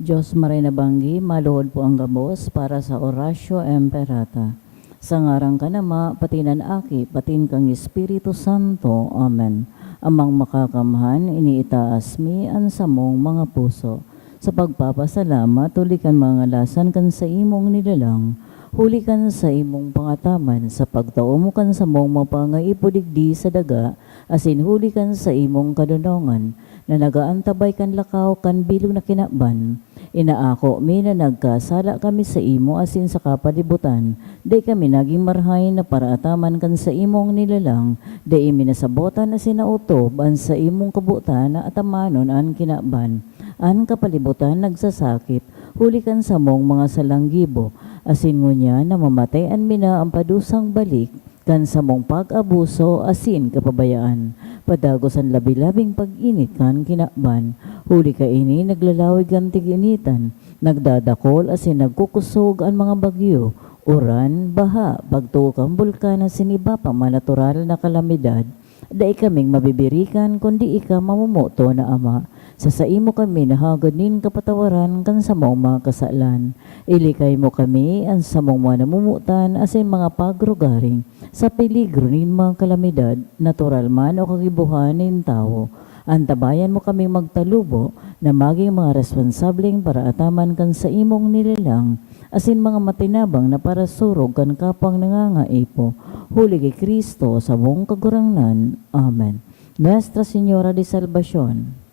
Diyos maray nabanggi, maluhod po ang gabos para sa orasyo emperata. Sa ngarang ka nama, patinan aki, patin kang Espiritu Santo. Amen. Amang makakamhan, iniitaas mi ang samong mga puso. Sa pagpapasalamat, tulikan mga lasan kan sa imong nilalang. Huli kan sa imong pangataman, sa pagtao mo kan sa mong mapangaipudigdi sa daga, asin huli kan sa imong kadunongan, na nagaantabay kan lakaw kan bilog na kinaban. Inaako mi na nagkasala kami sa imo asin sa kapalibutan, day kami naging marhay na paraataman kan sa imong nilalang, day imi nasabotan na sinautob an sa imong kabutan na atamanon an kinaban. An kapalibutan nagsasakit, huli kan sa mong mga salanggibo, asin ngunya na mamatayan mina ang padusang balik, kan sa mong pag-abuso asin kapabayaan. Padagos ang labi-labing pag-init kan kinaban, huli ka ini naglalawig ang tig-initan, nagdadakol asin nagkukusog ang mga bagyo, uran, baha, pagtukang bulkan at siniba pa natural na kalamidad, dai kaming mabibirikan kundi ika mamumuto na ama. Sa imo kami nahaganin kapatawaran kan sa mga kasalan. Ilikay mo kami ang sa mga namumutan asin mga pagrugaring sa peligro nin mga kalamidad, natural man o kagibuhan nin tao. Antabayan mo kaming magtalubo na maging mga responsableng para ataman kan sa imong nilalang, asin mga matinabang na para surog kan kapang nangangaipo. Huli kay Kristo sa buong kagurangnan. Amen. Nuestra Señora de Salvación.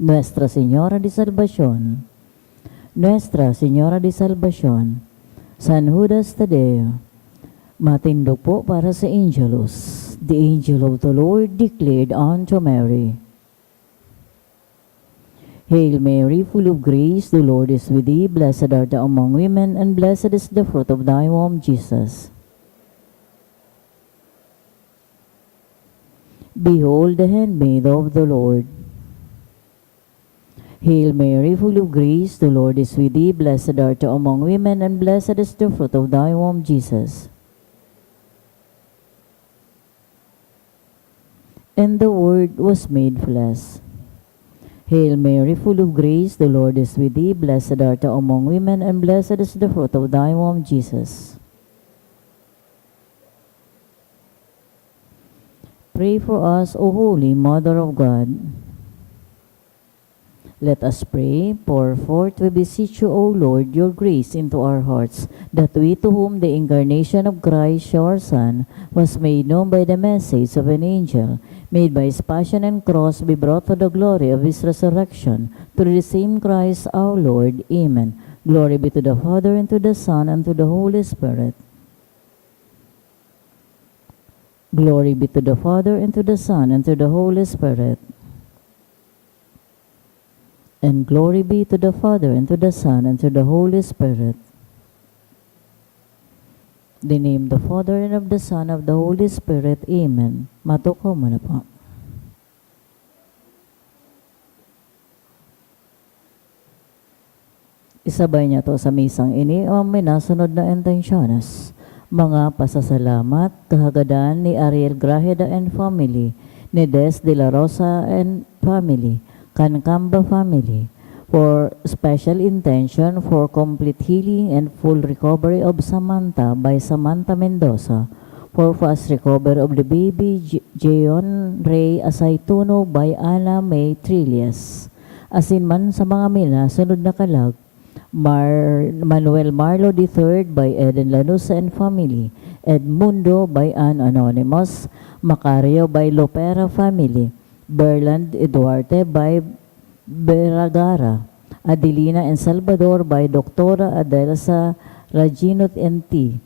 Nuestra Señora de Salvación, Nuestra Señora de Salvación, San Judas Tadeo, matindog po para sa Angelus. The angel of the Lord declared unto Mary, Hail Mary, full of grace, the Lord is with thee. Blessed art thou among women, and blessed is the fruit of thy womb, Jesus. Behold the handmaid of the Lord. Hail Mary, full of grace, the Lord is with thee. Blessed art thou among women, and blessed is the fruit of thy womb, Jesus. And the Word was made flesh. Hail Mary, full of grace, the Lord is with thee. Blessed art thou among women, and blessed is the fruit of thy womb, Jesus. Pray for us, O Holy Mother of God. Let us pray. Pour forth, we beseech you, O Lord, your grace into our hearts, that we, to whom the incarnation of Christ, your Son, was made known by the message of an angel, made by his passion and cross, be brought to the glory of his resurrection, through the same Christ our Lord. Amen. Glory be to the Father, and to the Son, and to the Holy Spirit. Glory be to the Father, and to the Son, and to the Holy Spirit. And glory be to the Father, and to the Son, and to the Holy Spirit. The name of the Father, and of the Son, of the Holy Spirit. Amen. Matuko mo na po. Isabay niya to sa misang ini ang may nasunod na intensyones. Mga pasasalamat, kahagadan ni Ariel Grajeda and family, ni Des de la Rosa and family, Cancamba family, for special intention for complete healing and full recovery of Samantha by Samantha Mendoza, for fast recovery of the baby Jeon Ray Asaituno by Ana May Trillias. Asin man sa mga mila, sunod na kalag, Manuel Marlo III by Eden Lanusa and family, Edmundo by Ann Anonymous, Macario by Lopera family, Berland Eduarte by Beragara, Adelina and Salvador by Doctora Adelsa Raginot NT,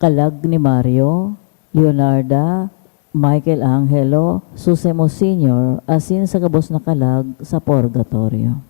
kalag ni Mario, Leonarda, Michael Angelo, Susemo Sr., asin sa kabos na kalag sa purgatorio.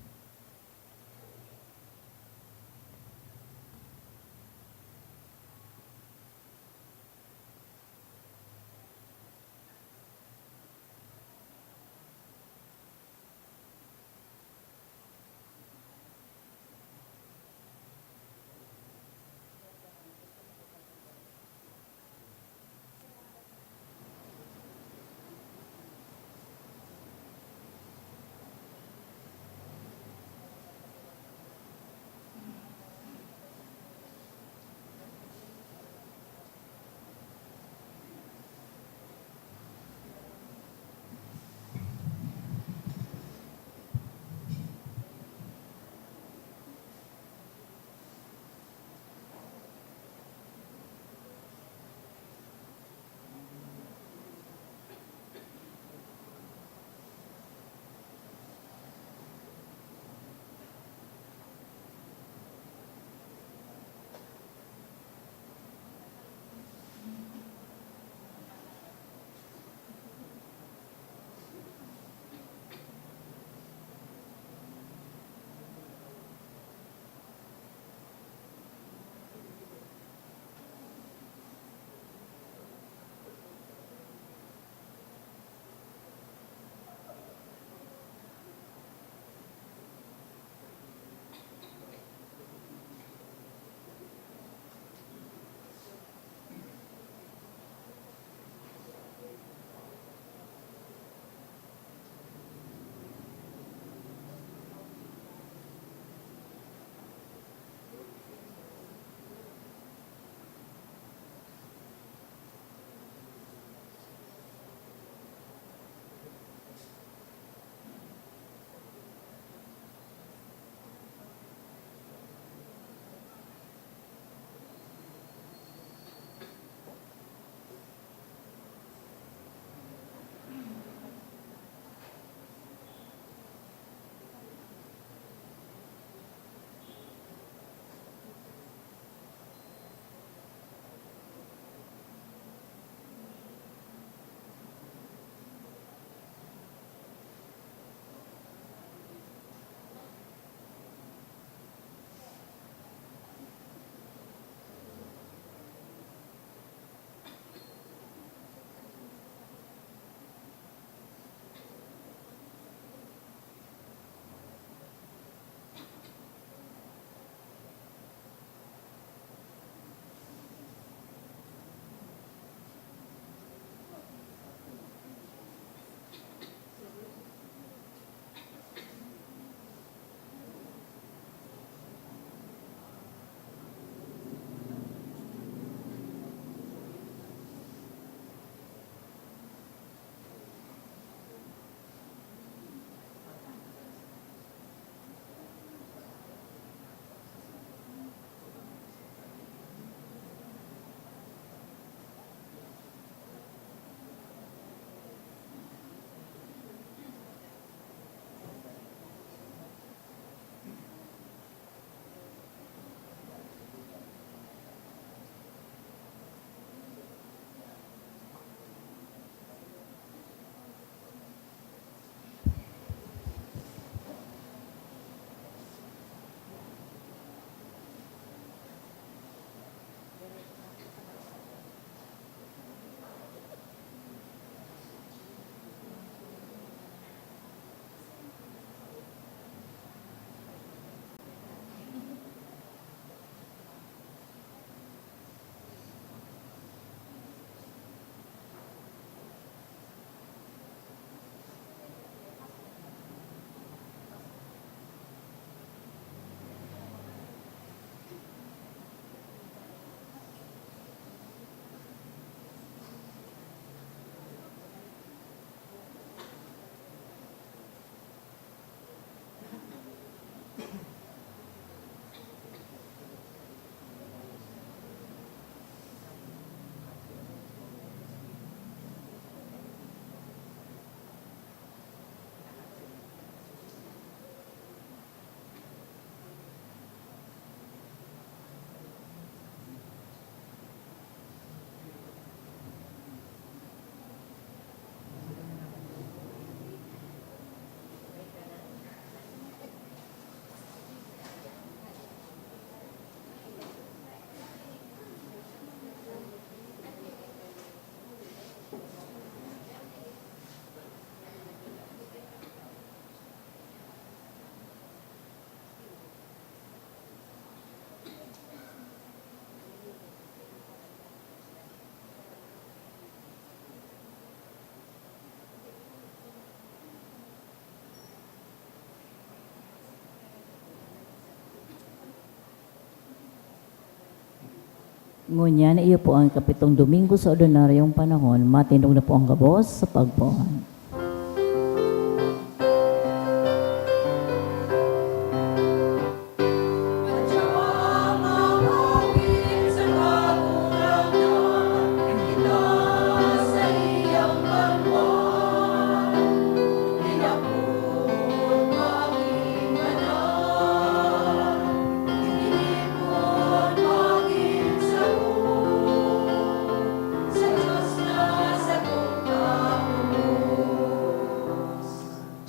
Ngunyan, iyo po ang kapitong Domingo sa ordinaryong panahon, matindog na po ang gabos sa pagpuan.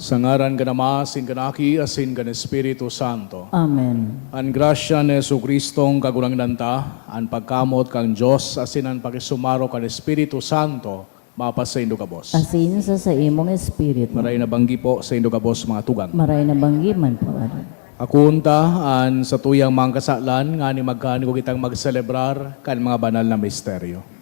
Sa ngaran ka Ama, asin ka na Aki, asin ka na Espiritu Santo. Amen. Ang grasya ni Jesucristong kagulangan ta, ang pagkamot kang Diyos, asin ang pakisumaro kang Espiritu Santo, mapas sa Indo kabos. Asin sa imong espiritu. Maray na banggi po sa Indo kabos mga tugang. Maray na banggiman po. Ano. Akunta an sa tuyang mga kasalan, nga ni magkani ko kitang magselebrar kan mga banal na misteryo.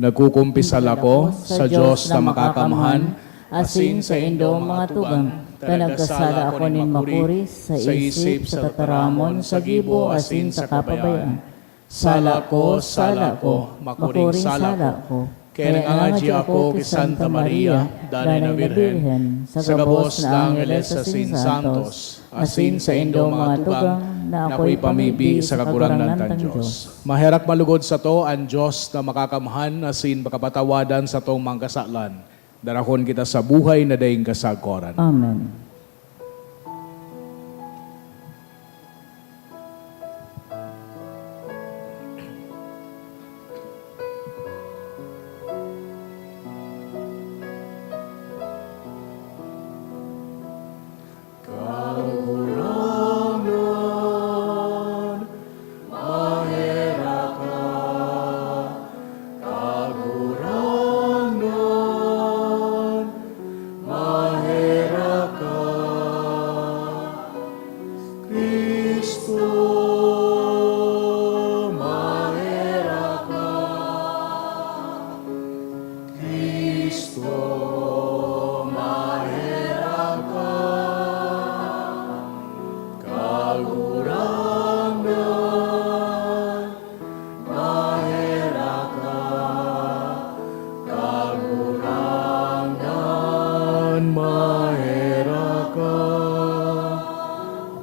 Nagkukumpisal ako sa Diyos na makakamahan, asin sa indo mga tugang, na nagkasala ako nin makuri sa isip, sa tataramon, sa gibo, asin sa kapabayaan. Sala ko, makuring sala ko. Kaya nangaji ako kay Santa Maria, Dana na Birhen, sa gabos na Angeles asin Santos, asin sa indo mga tugang, na ako'y pamibi sa kagurangan ng Diyos. Maherak malugod sa to ang Diyos na makakamahan asin makapatawadan sa tong mga kasalan. Darakon kita sa buhay na daing kasagkoran. Amen.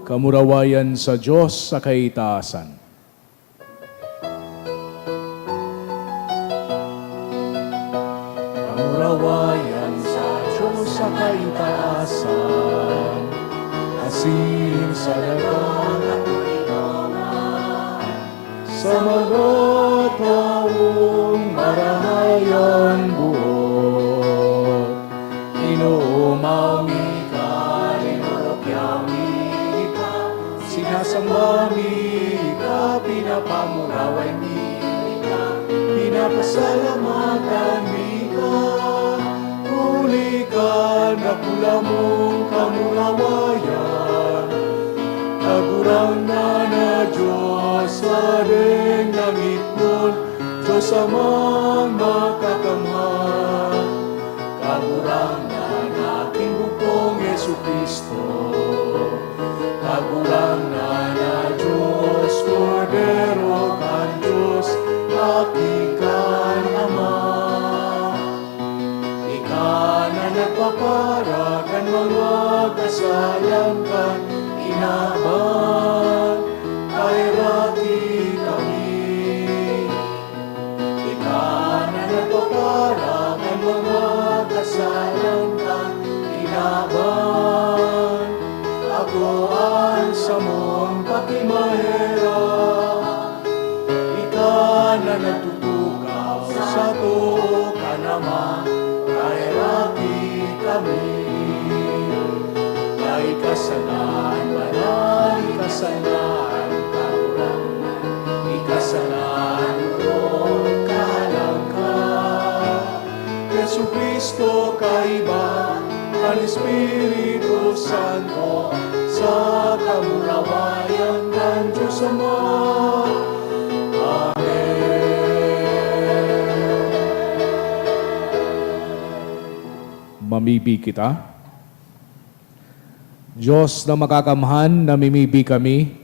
Kamurawayan sa Diyos sa kaitaasan. Kamurawayan sa Diyos sa kaitaasan, asin sa dagang sa mga taong marahayan buot. Inuumami ka, inurukyami ka, sinasambami ka, pinapamuraway mi ka, pinapasalamatan mi ka, huli ka, nakula mong kamurawayan, nagurang na Diyos sa ring langit nun, Diyos amang makakamahal, kagurang na aking bukong Jesucristo, kagurang na Diyos, Cordero kan Diyos, akikan Ama, ikan na nagpapara kan mga kasalang kan inaban, kay rati kami. Ikan na nagpapara kan mga kasalang kan inaban, agoan sa mong pakimahera. Ikan na natutukaw sa to ka naman, kay rati kami. Kay kasalan, banal, ikasalan, kakurangan, ikasalan, Lord, kahalang ka. Jesucristo, kaiba, ang Espiritu Santo, sa kamurawayan ng Diyos Ama. Mamibi kita. Diyos na makakamahan, namimibi kami,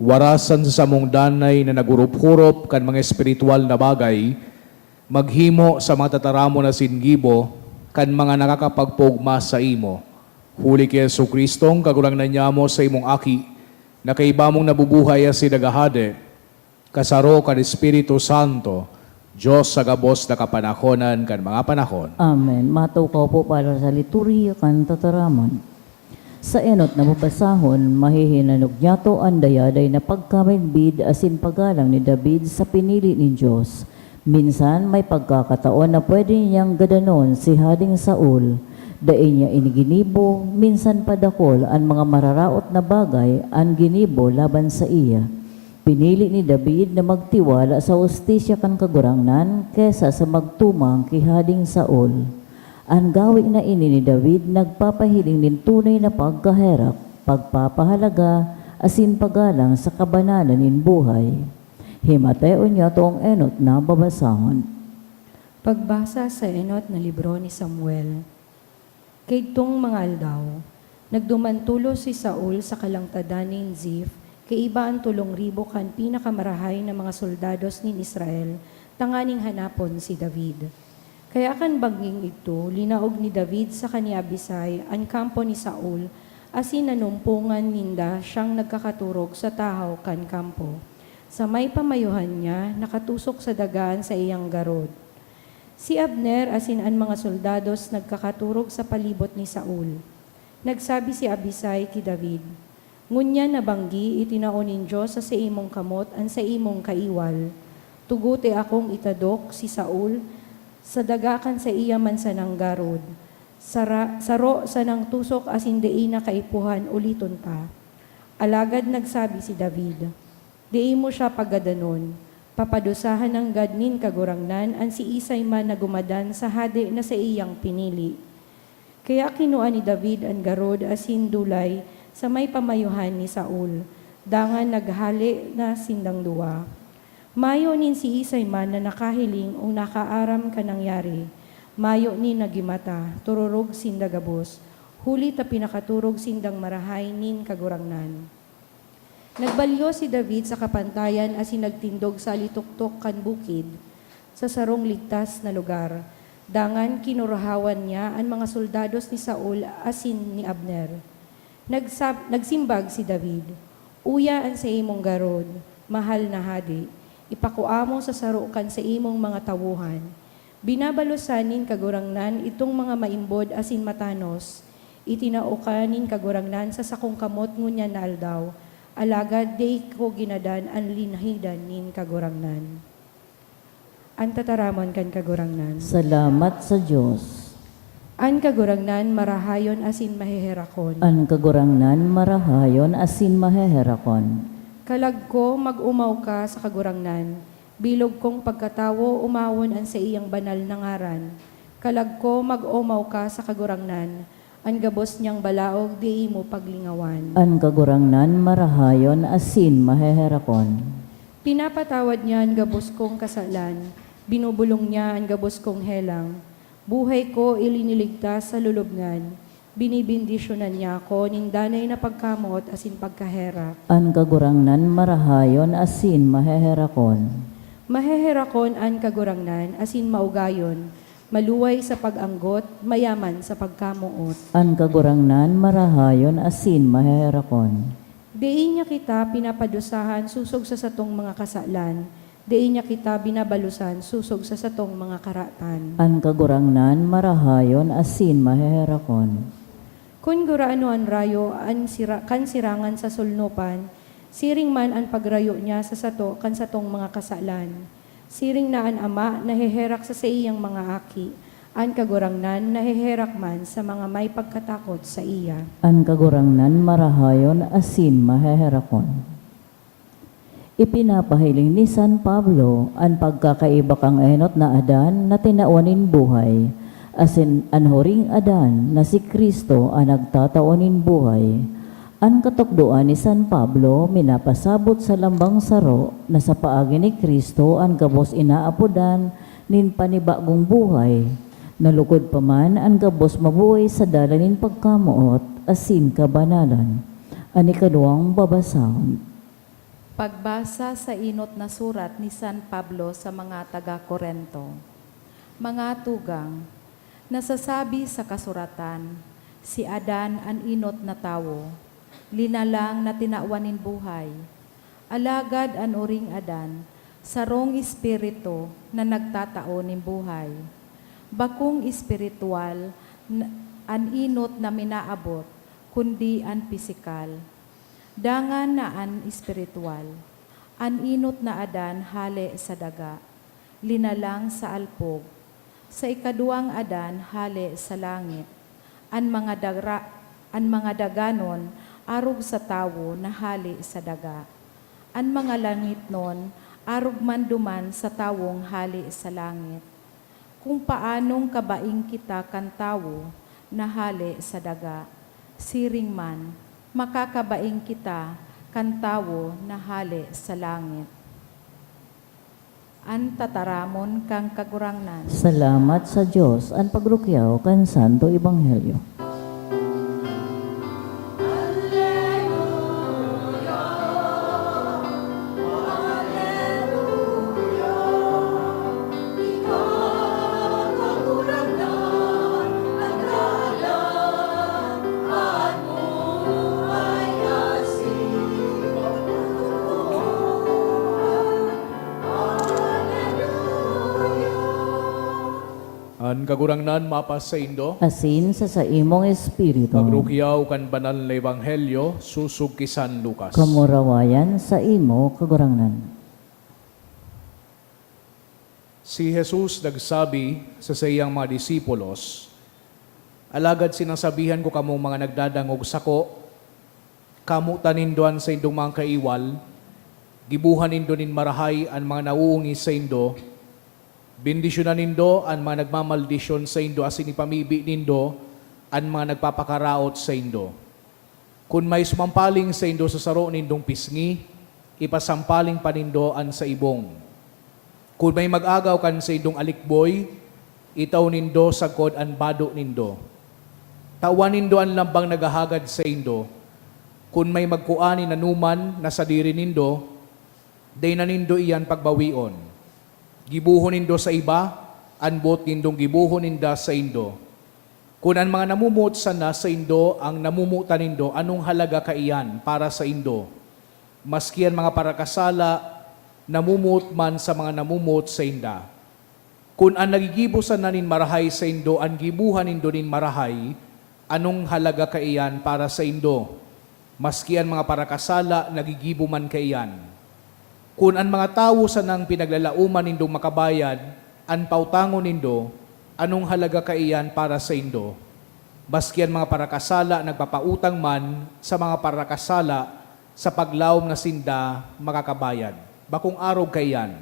warasan sa samong danay na nagurup-hurup kan mga espiritual na bagay, maghimo sa mga tataramo na singibo kan mga nakakapagpugma sa imo. Huli kay Jesucristong kagulangnan niya mo sa imong aki, na kaibamong nabubuhay si dagahade, kasaro kan Espiritu Santo, Diyos sa gabos na kapanahonan kan mga panahon. Amen. Matukaw po para sa liturhiya kan tataramon. Sa enot na mabasahon, mahihinanog niya to ang dayaday na pagkamigbid asin pagalang ni David sa pinili ni Diyos. Minsan may pagkakataon na pwede niyang gadanon si Hading Saul. Dain niya iniginibo, minsan padakol ang mga mararaot na bagay ang ginibo laban sa iya. Pinili ni David na magtiwala sa ustisya kan kagurangnan kesa sa magtumang kay Hading Saul. Ang gawin na ini ni David nagpapahiling nin tunay na pagkaherap, pagpapahalaga, asin pagalang sa kabanalan nin buhay. Himateo niya toong enot na babasahon. Pagbasa sa enot na libro ni Samuel. Kay tong mga aldaw, nagdumantulo si Saul sa kalangtadan ni Ziph, kay iba ang 3,000 kan pinakamarahay na mga soldados ni Israel, tanganing hanapon si David. Kaya kan banging ito, linaog ni David sa kani Abisai ang kampo ni Saul, asin nanumpungan ninda siyang nagkakaturog sa tahaw kan kampo. Sa may pamayuhan niya, nakatusok sa dagaan sa iyang garod. Si Abner asin ang mga soldados nagkakaturog sa palibot ni Saul. Nagsabi si Abisai kay David, "Ngunya nabanggi itinaonin Diyos sa imong kamot an sa imong kaiwal. Tuguti akong itadok si Saul sa dagakan sa iya man sa nang garod. Saro sa nang tusok asin dei na kaipuhan uliton ta." Alagad nagsabi si David, "Dei mo siya pagadanon. Papadusahan ng gadnin kagurangnan an si Isay man na gumadan sa hade na sa iyang pinili." Kaya kinuha ni David ang garod asin dulay sa may pamayuhan ni Saul. Dangan naghali na sindang duwa. Mayo nin si Isay man na nakahiling o nakaaram ka nangyari. Mayo ni nagimata, tururog sindagabos. Huli ta pinakaturog sindang marahay nin kagurangnan. Nagbalyo si David sa kapantayan asin nagtindog sa lituktok kan bukid sa sarong ligtas na lugar. Dangan kinurahawan niya ang mga soldados ni Saul asin ni Abner. Nagsimbag si David, "Uya an sa imong garod, mahal na hadi. Ipakuamo sa sarukan sa imong mga tawuhan. Binabalusanin kagurangnan itong mga maimbod asin matanos. Itinaukanin kagurangnan sa sakong kamot ngunya na aldaw. Alagad day ko ginadan ang linhidan nin kagurangnan." Ang tataramon kan kagurangnan. Salamat sa Diyos. Ang kagurangnan marahayon asin maheherakon. Ang kagurangnan marahayon asin maheherakon. Kalag ko mag-umaw ka sa kagurangnan. Bilog kong pagkatawo umawon ang sa iyang banal na ngaran. Kalag ko mag-umaw ka sa kagurangnan. Ang gabos niyang balaog di mo paglingawan. Ang kagurangnan marahayon asin maheherakon. Pinapatawad niya ang gabos kong kasalan. Binubulong niya ang gabos kong helang. Buhay ko iliniligtas sa lulubngan. Binibindisyonan niya ako ning danay na pagkamot asin pagkaherap. Ang kagurangnan marahayon asin maheherakon. Maheherakon ang kagurangnan asin maugayon. Maluway sa pag-anggot, mayaman sa pagkamuot. Ang kagurangnan marahayon asin maheherakon. Diin niya kita pinapadusahan susog sa satong mga kasalan. Diin niya kita binabalusan susog sa satong mga karatan. Ang kagurangnan marahayon asin maheherakon. Kun guraano an rayo kan sirangan sa sulnupan, siring man ang pagrayo niya sa sato kan satong mga kasalan. Siring na an ama naheherak sa iyang mga aki, ang kagurangnan naheherak man sa mga may pagkatakot sa iya. Ang kagurangnan marahayon asin maheherakon. Ipinapahiling ni San Pablo ang pagkakaiba kang enot na Adan na tinaunin buhay, asin anhuring Adan na si Kristo ang nagtataonin buhay. Ang katukduan ni San Pablo minapasabot sa lambang saro na sa paagi ni Kristo ang gabos inaapodan nin panibagong buhay. Nalukod pa man ang gabos mabuhay sa dala nin pagkamuot asin kabanalan. Ani kaduang babasahon. Pagbasa sa inot na surat ni San Pablo sa mga taga-Korento. Mga tugang, nasasabi sa kasuratan, si Adan ang inot na tawo, linalang na tinawanin buhay. Alagad an uring Adan, sarong espiritu na nagtatao nin buhay. Bakong espiritual an inot na minaabot, kundi an pisikal. Dangan na an espiritual, an inot na Adan hale sa daga, linalang sa alpog. Sa ikaduang Adan hale sa langit, an mga daganon arog sa tawo na hali sa daga. An mga langit nun arog man duman sa tawong hali sa langit. Kung paanong kabaing kita kan tawo na hali sa daga, siring man, makakabaing kita kan tawo na hali sa langit. An tataramon kang kagurangnan. Salamat sa Diyos ang pagrukyaw kan Santo Ebanghelyo. An kagurangnan mapas sa Indo, Asin sa imong espiritu. pagrukyaw kan banal na ebanghelyo, susug ki San Lucas. Kamurawayan sa imo kagurangnan. Si Jesus nagsabi sa sayang mga disipulos, alagad sinasabihan ko kamong mga nagdadangog sako, kamu tanindoan sa indong mga kaiwal, gibuhan indo nin marahay ang mga nauungi sa indo, bendisyonan nindo ang mga nagmamaldisyon sa indo asin ipamibi nindo ang mga nagpapakaraot sa indo. Kung may sumampaling sa indo sa saro nindong pisngi, ipasampaling pa nindo an sa ibong. Kung may mag-agaw kan sa indong alikboy, itaw nindo sa kod an bado nindo. Tawan nindo ang lambang nagahagad sa indo. Kung may magkuani na numan na sa diri nindo, day na nindo iyan pagbawion. Gibuhon nindo sa iba, anbot nindong gibuhon ninda sa indo. Kung ang mga namumut sana sa indo, ang namumutan nindo, anong halaga kaiyan para sa indo? Maski ang mga parakasala, namumut man sa mga namumut sa inda. Kung ang nagigibo sana nin marahay sa indo, ang gibuhan nindo nin marahay, anong halaga kaiyan para sa indo? Maski ang mga parakasala, nagigibo man kaiyan. Kung ang mga tao sa nang pinaglalauman nindong makabayad, ang pautangon nindo, anong halaga kaiyan para sa indo? Maski ang mga parakasala, nagpapautang man sa mga parakasala, sa paglaom na sinda, makakabayad. Bakong araw kaiyan?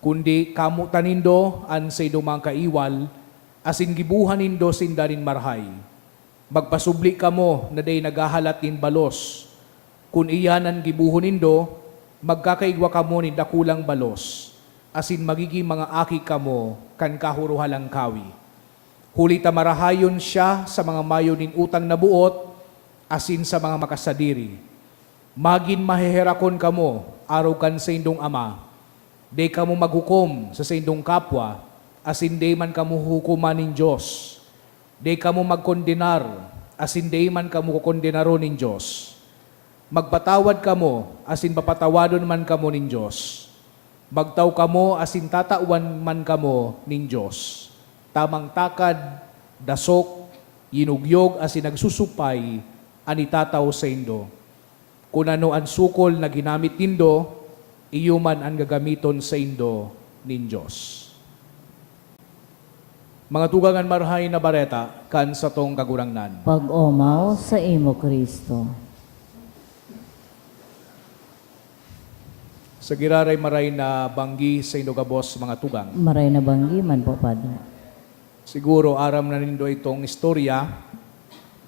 Kundi kamutan nindo, an sa idong mga kaiwal, asin gibuhan nindo sinda rin marhay. Magpasubli kamo na day nagahalat in balos. Kung iyan ang gibuhon nindo, magkakaigwa kamo ni dakulang balos, asin magiging mga aki kamo kan kahuruhalang kawi. Huli tamarahayon siya sa mga mayo nin utang na buot, asin sa mga makasadiri. Magin maheherakon kamo, araw kan sa indong ama. Day kamo maghukom sa indong kapwa, asin day man kamo hukuman nin Diyos. Day kamo magkondenar, asin day man kamo kukondenaro nin Diyos. Magpatawad kamo, asin papatawadon man kamo nin Diyos. Magtaw kamo, asin tatawan man kamo nin Diyos. Tamang takad, dasok, yinugyog, asin nagsusupay, anitataw sa indo. Kung ano ang sukol na ginamit nindo, iyo man ang gagamiton sa indo nin Diyos. Mga tugangan marhay na bareta, kan sa tong kagurangnan. Pag-omaw sa imo Kristo. Sa giraray maray na banggi sa Indogabos mga tugang. Maray na banggi man po, Padre. Siguro aram na nindo itong istorya,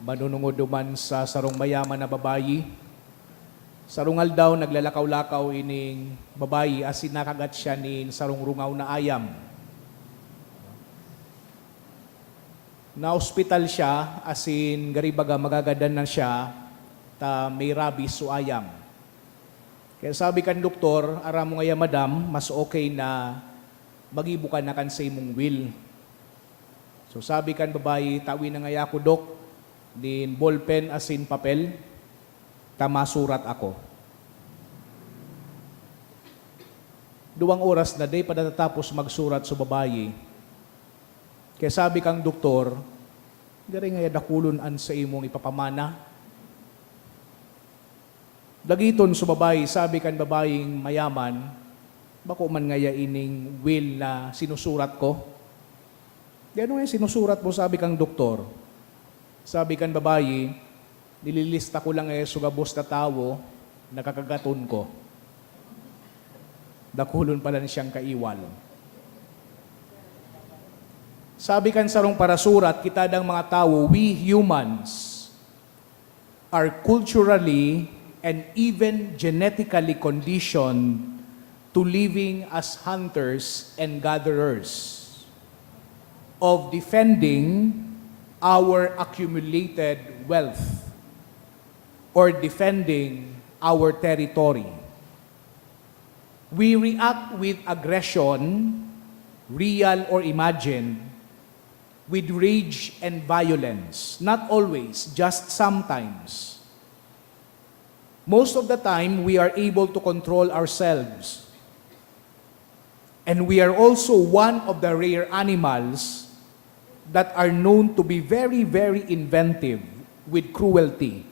manunungod duman sa sarong mayaman na babayi. Sarungal daw naglalakaw-lakaw ining babayi asin nakagat siya nin sarong rungaw na ayam. Na-hospital siya asin garibaga magagadan na siya ta may rabies o ayam. Kaya sabi kan doktor, ara mo ngaya madam, mas okay na magibukan na kan sa imong will. So sabi kan babae, tawi na ngaya ko dok, din ballpen asin papel, tamasurat ako. 2 oras na day padatatapos magsurat sa babae. Kaya sabi kang doktor, gari ngaya dakulon an sa imong ipapamana. Dagiton sa babae, sabi kan babaeng mayaman, bako man ngaya ining will na sinusurat ko? Di ano yung sinusurat mo, sabi kang doktor? Sabi kan babae, nililista ko lang sugabos na tao, nakakagaton ko. Dakulon pala ni siyang kaiwal. Sabi kan sarong parasurat, kita dang mga tao, we humans are culturally and even genetically conditioned to living as hunters and gatherers, of defending our accumulated wealth or defending our territory. We react with aggression, real or imagined, with rage and violence, not always, just sometimes. Most of the time, we are able to control ourselves. And we are also one of the rare animals that are known to be very, very inventive with cruelty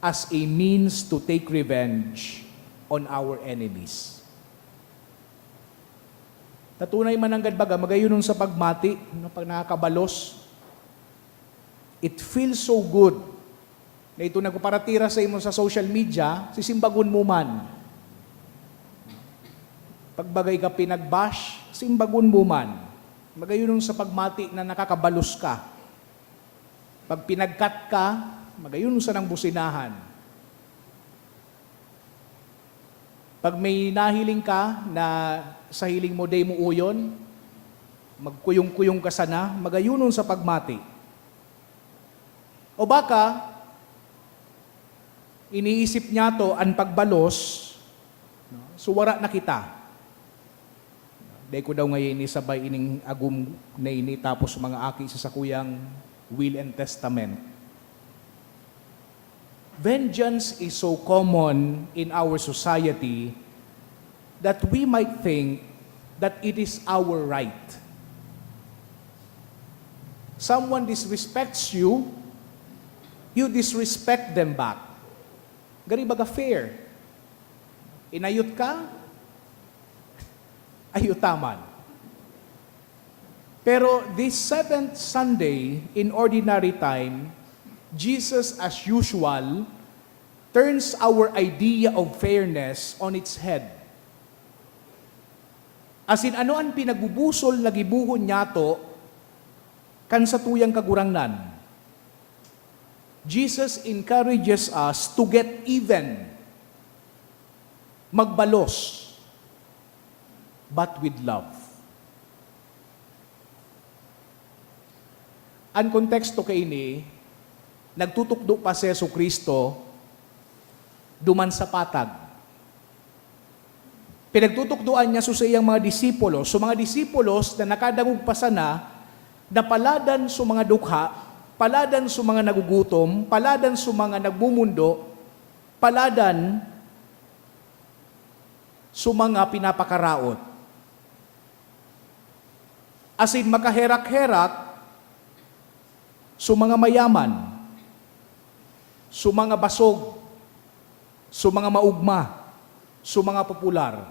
as a means to take revenge on our enemies. Tatunay man ang gadbaga, magayunon sa pagmati, pag nakakabalos, it feels so good na ito nagpaparatira sa imo sa social media, sisimbagon mo man. Pagbagay ka pinagbash, simbagon mo man. Magayon sa pagmati na nakakabalos ka. Pag pinagkat ka, magayon sa nang businahan. Pag may nahiling ka na sa hiling mo day mo uyon, magkuyong-kuyong ka sana, magayon sa pagmati. O baka, iniisip niya to ang pagbalos, suwara na kita. Dahil ko daw ngayon sabay ining agum na ini tapos mga aki sa sakuyang will and testament. Vengeance is so common in our society that we might think that it is our right. Someone disrespects you, you disrespect them back. Gari baga fair. Inayot ka, ayutaman. Pero this seventh Sunday, in ordinary time, Jesus, as usual, turns our idea of fairness on its head. As in, ano ang pinagbubusol na gibuhon niya to, kan sa tuyang kagurangnan. Jesus encourages us to get even, magbalos, but with love. Ang konteksto kay ini, nagtutukdo pa si Jesucristo duman sa patag. Pinagtutukdoan niya sa iyang mga disipulos. So mga disipulos na nakadangog pa sana, na paladan sa mga dukha, paladan sa mga nagugutom, paladan sa mga nagmumundo, paladan sa mga pinapakaraot. As in, makaherak-herak sa mga mayaman, sa mga basog, sa mga maugma, sa mga popular.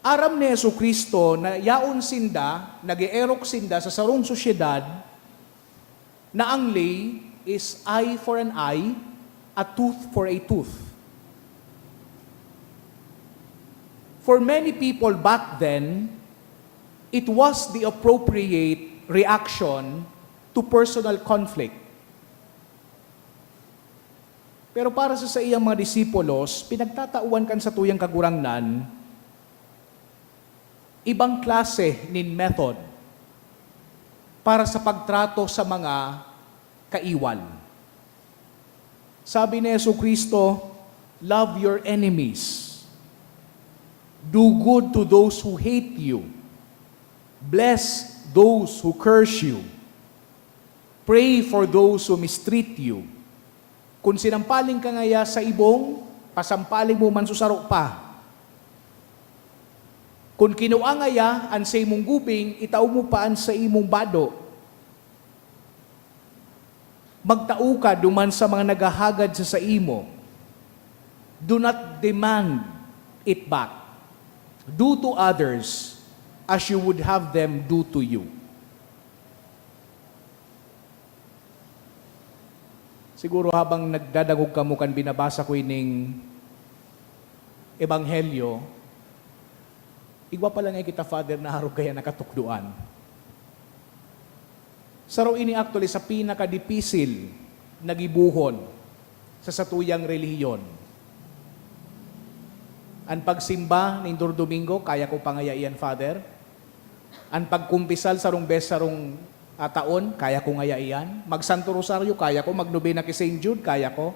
Aram ni Jesucristo na yaon sinda, nag-eerok sinda sa sarong sosyedad, na ang lay is eye for an eye, a tooth for a tooth. For many people back then, it was the appropriate reaction to personal conflict. Pero para sa iyang mga disipulos, pinagtatauan kan sa tuyang kagurangnan, ibang klase nin method para sa pagtrato sa mga kaiwal. Sabi ni Jesucristo, love your enemies. Do good to those who hate you. Bless those who curse you. Pray for those who mistreat you. Kung sinampaling ka ngaya sa ibong, pasampaling mo man susaro pa. Kung kinuha ngaya an sa imong gubing, itaw mo paan sa imong bado. Magtao ka duman sa mga nagahagad sa imo. Do not demand it back. Do to others as you would have them do to you. Siguro habang nagdadagog ka mo kan binabasa ko ining ebanghelyo, igwa pa lang ay kita, Father, na harog kaya nakatukduan. Saro ini actually sa pinaka-dipisil na gibuhon sa satuyang relihiyon. Ang pagsimba ni Indor Domingo, kaya ko pangayaian, Father. Ang pagkumpisal sarong sarong taon, kaya ko ngayaian. Magsanto Rosario, kaya ko. Magnobena kay St. Jude, kaya ko.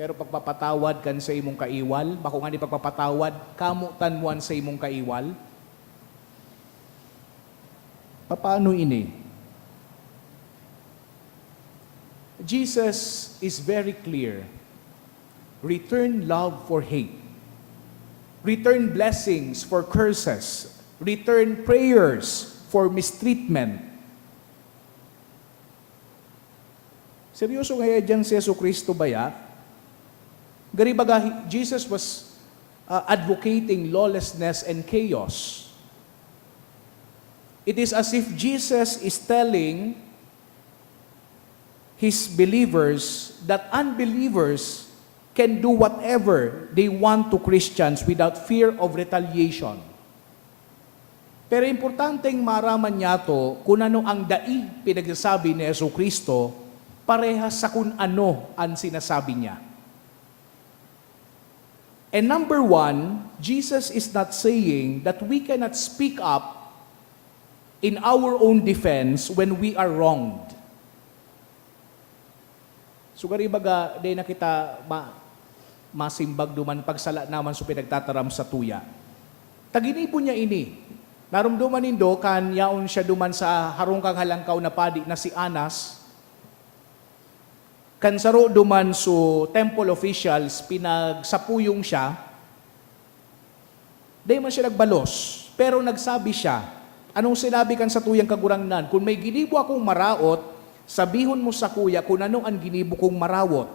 Pero pagpapatawad kan sa imong kaiwal, bako nga di pagpapatawad, kamutan mo sa imong kaiwal. Paano ini? Jesus is very clear. Return love for hate. Return blessings for curses. Return prayers for mistreatment. Seryoso kaya dyan si Jesucristo ba ya? Garibaga, Jesus was advocating lawlessness and chaos. It is as if Jesus is telling his believers that unbelievers can do whatever they want to Christians without fear of retaliation. Pero importanteng maraman niya to kung ano ang dai pinagsasabi ni Jesucristo parehas sa kung ano ang sinasabi niya. And number one, Jesus is not saying that we cannot speak up in our own defense when we are wronged. So garibaga, di na kita masimbag duman pagsala naman so pinagtataram sa tuya. Taginipo niya ini. Narumduman nindo kan yaon siya duman sa harungkang halangkaw na padi na si Anas. Kansaro duman so temple officials pinagsapuyong siya. Di man siya nagbalos. Pero nagsabi siya, anong sinabi kan sa tuyang kagurangnan? Kung may ginibo akong maraot, sabihon mo sa kuya kung ano ang ginibo kong marawot.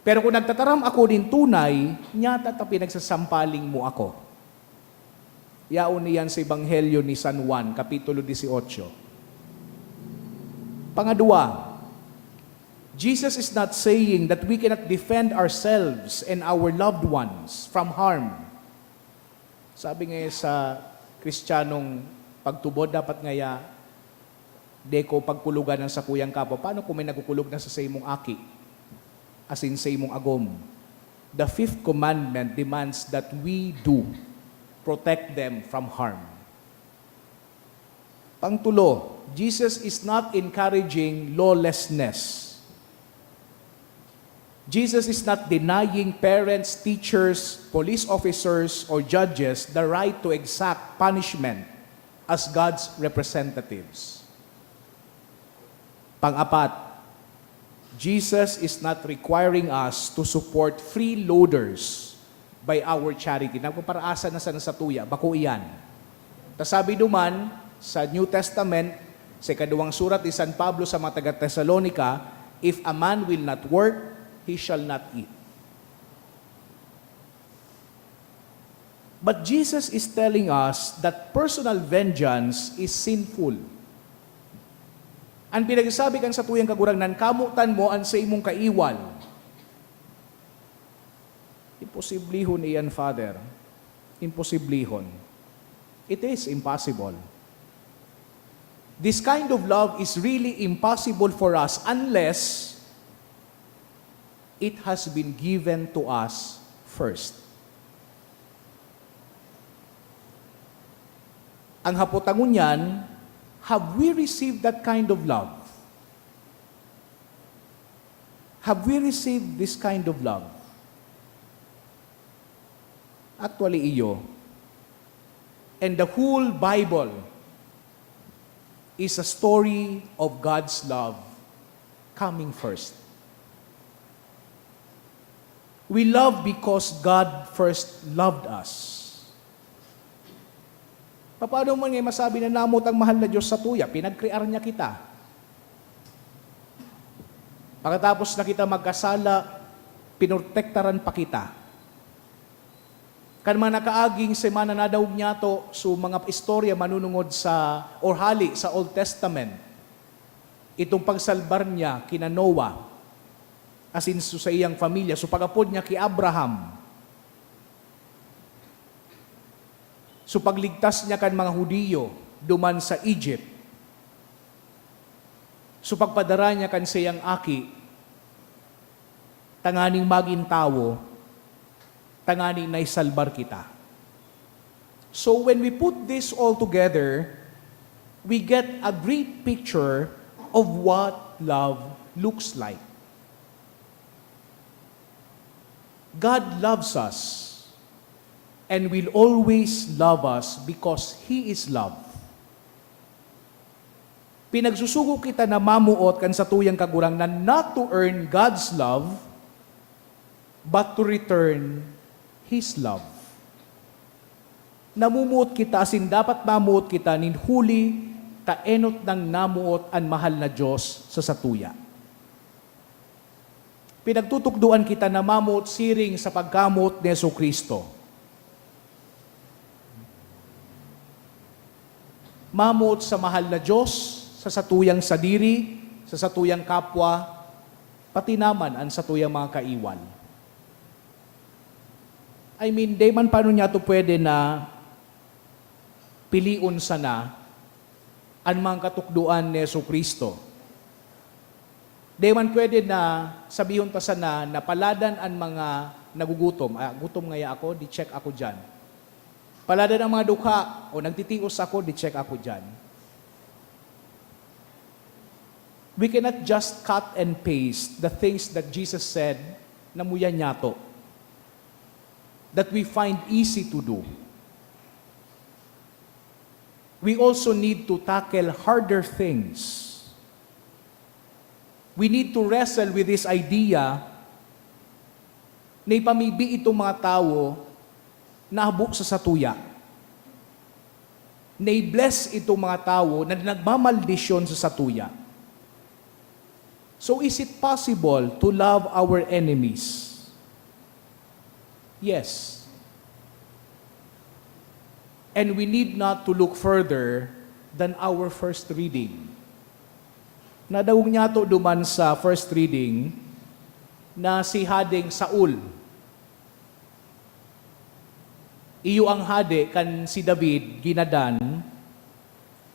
Pero kung nagtataram ako din tunay, nyata ta pinagsasampaling mo ako. Yaon niyan sa Ebanghelyo ni San Juan, Kapitulo 18. Pangadua, Jesus is not saying that we cannot defend ourselves and our loved ones from harm. Sabi nga sa Kristiyanong pagtubod, dapat ngaya, deko pagkulugan ng sa kuyang kapo. Paano kung may nagkukulog na sa imong aki? As in sa imong agom. The fifth commandment demands that we do protect them from harm. Pangtulo, Jesus is not encouraging lawlessness. Jesus is not denying parents, teachers, police officers, or judges the right to exact punishment as God's representatives. Pang-apat, Jesus is not requiring us to support freeloaders by our charity. Nagpaparaasa na sa tuya, bako iyan. Tasabi duman sa New Testament, sa ikaduwang surat ni San Pablo sa mga taga-Thessalonica, if a man will not work, he shall not eat. But Jesus is telling us that personal vengeance is sinful. Ang pinagsasabi kan sa tuyang kagurangnan, kamutan mo ang sa imong kaiwal. Imposiblihon iyan, Father. Imposiblihon. It is impossible. This kind of love is really impossible for us unless it has been given to us first. Ang hapotangon niyan, have we received that kind of love? Have we received this kind of love? Actually, iyo. And the whole Bible is a story of God's love coming first. We love because God first loved us. Paano mo nga masabi na namot ang mahal na Diyos sa tuya? Pinagkrear niya kita. Pagkatapos na kita magkasala, pinortektaran pa kita. Kan mga nakaaging semana na daw niya to, so mga istorya manunungod sa, or hali sa Old Testament, itong pagsalbar niya kina Noah, asin so sa iyang pamilya, so pagapod niya ki Abraham, so pagligtas niya kan mga Hudiyo, duman sa Egypt, so pagpadara niya kan siyang aki, tanganing maging tao, tanganing naisalbar kita. So when we put this all together, we get a great picture of what love looks like. God loves us and will always love us because He is love. Pinagsusugo kita na mamuot kan sa tuyang kagurang na not to earn God's love, but to return His love. Namumuot kita, asin dapat mamuot kita, nin huli, taenot ng namuot ang mahal na Diyos sa satuya. Pinagtutukduan kita na mamuot siring sa pagkamot ni Jesucristo. Mamuot sa mahal na Diyos, sa satuyang sadiri, sa satuyang kapwa, pati naman ang satuyang mga kaiwan. I mean, di man paano niya ito pwede na piliun sana ang mga katukduan ni Jesucristo. Di man pwede na sabihon pa sana na paladan ang mga nagugutom. Gutom ngaya ako, di check ako dyan. Paladan ang mga dukha o nagtitios ako, di check ako dyan. We cannot just cut and paste the things that Jesus said na muya niya to, that we find easy to do. We also need to tackle harder things. We need to wrestle with this idea na ipamibi itong mga tao na habok sa satuya. Na i-bless itong mga tao na nagmamaldisyon sa satuya. So is it possible to love our enemies? Yes. And we need not to look further than our first reading. Nadawag niya to duman sa first reading na si Hadeng Saul. Iyo ang hade kan si David ginadan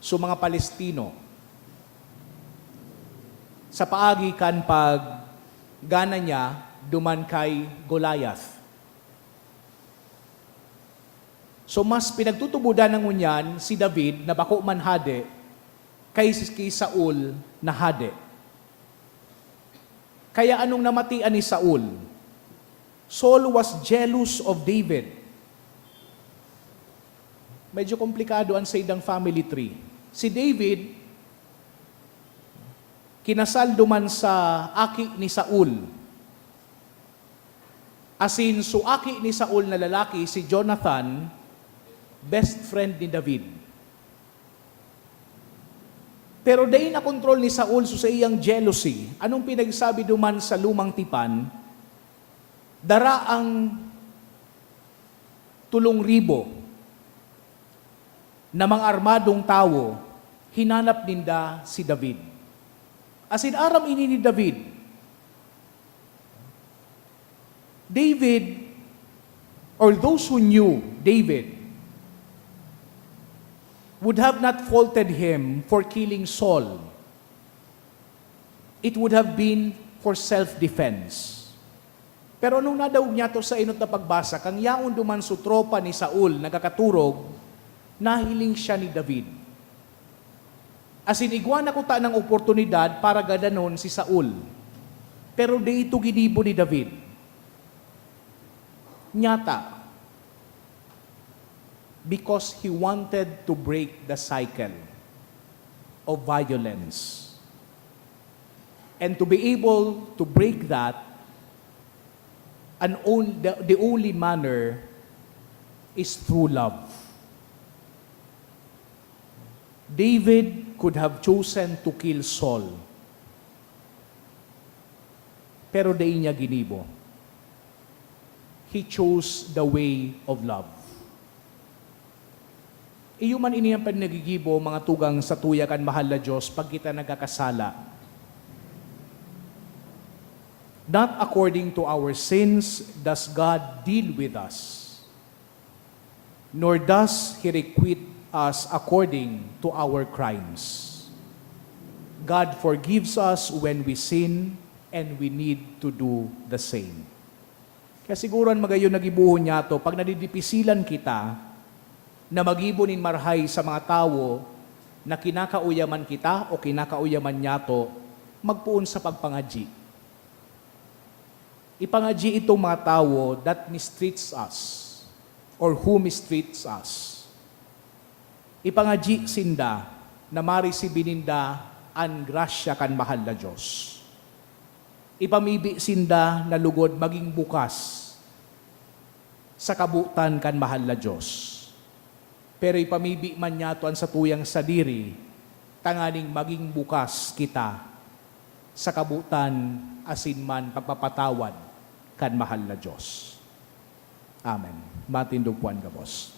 so mga Palestino. Sa paagi kan pag gana niya duman kay Goliath. So mas pinagtutubudan ng unyan si David na bako man hade kay Saul na hade. Kaya anong namatian ni Saul? Saul was jealous of David. Medyo komplikado ang saydang family tree. Si David, kinasal duman sa aki ni Saul. Asin, so aki ni Saul na lalaki, si Jonathan, best friend ni David. Pero dahil na control ni Saul so sa iyang jealousy, anong pinagsabi duman sa lumang tipan? Dara ang 3,000 na mga armadong tao, hinanap ninda si David. As in, aram ini ni David. David, or those who knew David, would have not faulted him for killing Saul. It would have been for self-defense. Pero nung nadawag niya to sa inot na pagbasa, kang yaon duman sa tropa ni Saul, nagkakaturog, nahiling siya ni David. As in, igwan ako ta ng oportunidad para gadanon si Saul. Pero di ito ginibo ni David. Nyata, because he wanted to break the cycle of violence. And to be able to break that, the only manner is through love. David could have chosen to kill Saul, pero di niya ginibo. He chose the way of love. Iyo man iniyang panagigibo, mga tugang sa tuyakan mahal na Diyos, pag kita nagkakasala. Not according to our sins does God deal with us, nor does He requite us according to our crimes. God forgives us when we sin, and we need to do the same. Kaya siguran magayon nagibuhon niya to, pag nadidipisilan kita, na magibunin marhay sa mga tao na kinakauyaman kita o kinakauyaman niya to, magpuon sa pagpangadji. Ipangadji itong mga tao that mistreats us or who mistreats us. Ipangadji sinda na marisibininda ang grasya kan mahal na Diyos. Ipamibi sinda na lugod maging bukas sa kabutan kan mahal na Diyos. Pero ipamibi man niya to sa tuyang sadiri, tanganing maging bukas kita sa kabutan asin man pagpapatawad kan mahal na Diyos. Amen. Matindog puan ka, boss.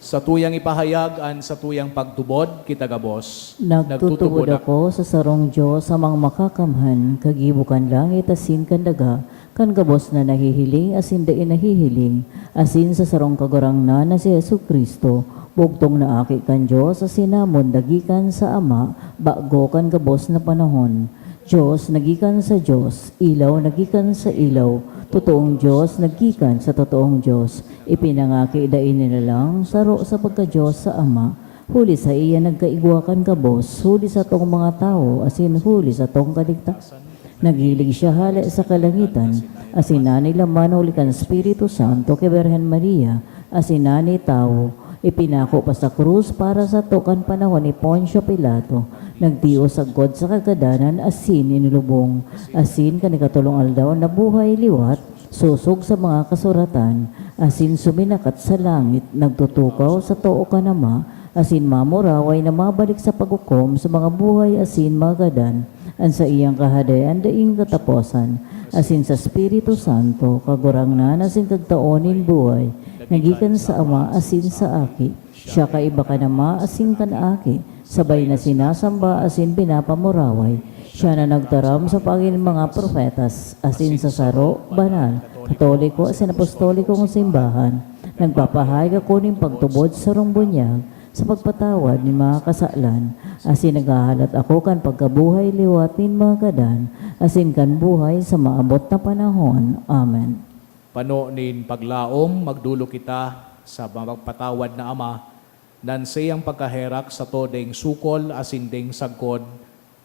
Sa tuyang ipahayag, an sa tuyang pagtubod, kita ka, boss. Nagtutubod ako sa sarong Diyos sa mga makakamhan, kagibukan langit asin kan daga, kan gabos na nahihiling asin dain nahihiling, asin sa sarong kagurangnan na si Yesu Kristo, bugtong na aki kan Diyos asin namon dagikan sa Ama, bago kan gabos na panahon. Diyos nagikan sa Diyos, ilaw nagikan sa ilaw, totoong Diyos nagkikan sa totoong Diyos, ipinangaki dain nila lang, saro sa pagka-Diyos sa Ama, huli sa iya nagkaigwakan kabos, huli sa tong mga tao, asin huli sa tong kaligtasan. Naghilig siya hali sa kalangitan, asin nani laman huli kan Espiritu Santo kay Birhen Maria, asin nani tao, ipinako pa sa krus para sa tokan panahon ni Poncio Pilato, nagtios agod sa kagadanan, asin inilubong, asin kanikatulong aldaw na buhay liwat, susog sa mga kasuratan, asin suminakat sa langit, nagtutukaw sa too kanama, asin mamuraway na mabalik sa pagukom sa mga buhay asin magadan, an sa iyang kahadayan daing kataposan, asin sa Espiritu Santo, kagurangnan asin kagtaonin buhay, nagikan sa Ama asin sa Aki, siya kaiba ka nama asin kan Aki, sabay na sinasamba asin pinapamuraway, siya na nagtaram sa pagin mga profetas, asin sa saro, banal, katoliko asin apostolikong simbahan, nagpapahay ako ng pagtubod sa rumbunyag, sa pagpatawad ni mga kasalan, asin naghahalat ako kan pagkabuhay liwat nin mga kadan, asin kan buhay sa maabot na panahon. Amen. Panonin paglaom, magdulo kita sa magpatawad na Ama, nan siyang pagkaherak sa todeng sukol, asin deng sagkod,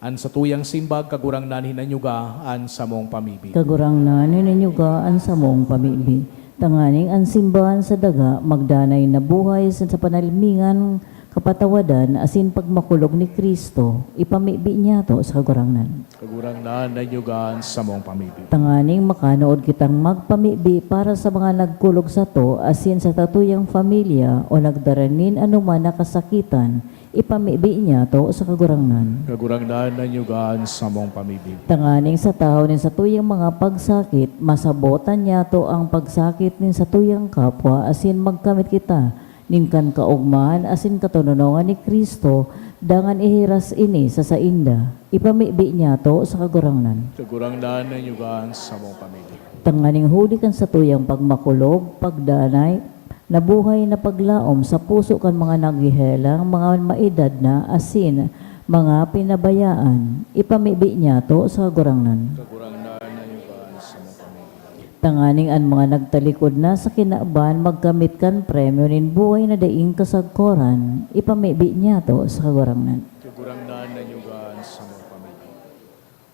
an sa tuyang simbag, kagurang nanin nyuga, an sa mong pamibi. Kagurang naninanyugaan sa mong pamibi. Tanganing ang simbahan sa daga, magdanay na buhay sa panalmingan, kapatawadan, asin pagmakulog ni Kristo, ipamibi niya to sa kagurangnan. Kagurang nanin sa mong pamibi. Tanganing makanood kitang magpamibi para sa mga nagkulog sa to, asin sa tatuyang familia o nagdaranin anuman na kasakitan, ipamibi niya to sa kagurangnan. Kagurang nanin sa mong pamibi. Tanganing sa tao nin sa tuyang mga pagsakit, masabotan niya to ang pagsakit nin sa tuyang kapwa, asin magkamit kita, nin kan kaugmaan, asin katununungan ni Kristo, dangan ihiras ini sa sainda, ipamibi niya to sa kagurangnan. Kagurang nanin sa mong pamibi. Tanganing huli kan sa tuyang pagmakulog, pagdanay, nabuhay na paglaom sa puso kan mga naghihelang, mga maedad na, asin, mga pinabayaan, ipamibi niya to sa kagurangnan. Kagurang nanin sa mong pamibi. Tanganing an mga nagtalikod na sa kinaaban, magkamit kan premyo nin buhay na daing kasagkoran, ipamibi niya to sa kagurangnan. Kagurang nanin sa mong pamibi.